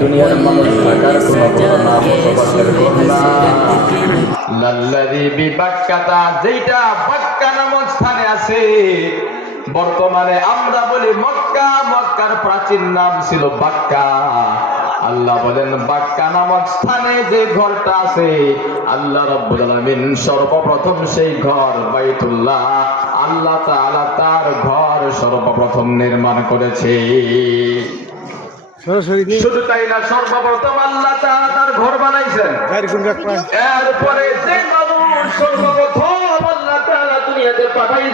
দুনিয়ার মানুষ থাকার কোনো নাম বসবাসের লাল্লাযী বিবাক্কাতা, যেটা বাক্কা নামক স্থানে আছে। বর্তমানে আমরা বলি মক্কা, মক্কার প্রাচীন নাম ছিল বাক্কা। আল্লাহ বলেন বাক্কা নামক স্থানে যে ঘরটা আছে, আল্লাহ রাব্বুল আলামিন সর্বপ্রথম সেই ঘর বাইতুল্লাহ, আল্লাহ তাআলা তার ঘর সর্বপ্রথম নির্মাণ করেছে। শুধু তাই না, সর্বপ্রথম আল্লাহ তাআলা তার ঘর বানাইছেন। এরপরে যে মানুষ সর্বপ্রথম আল্লাহ তাআলা দুনিয়াতে পাঠাইছেন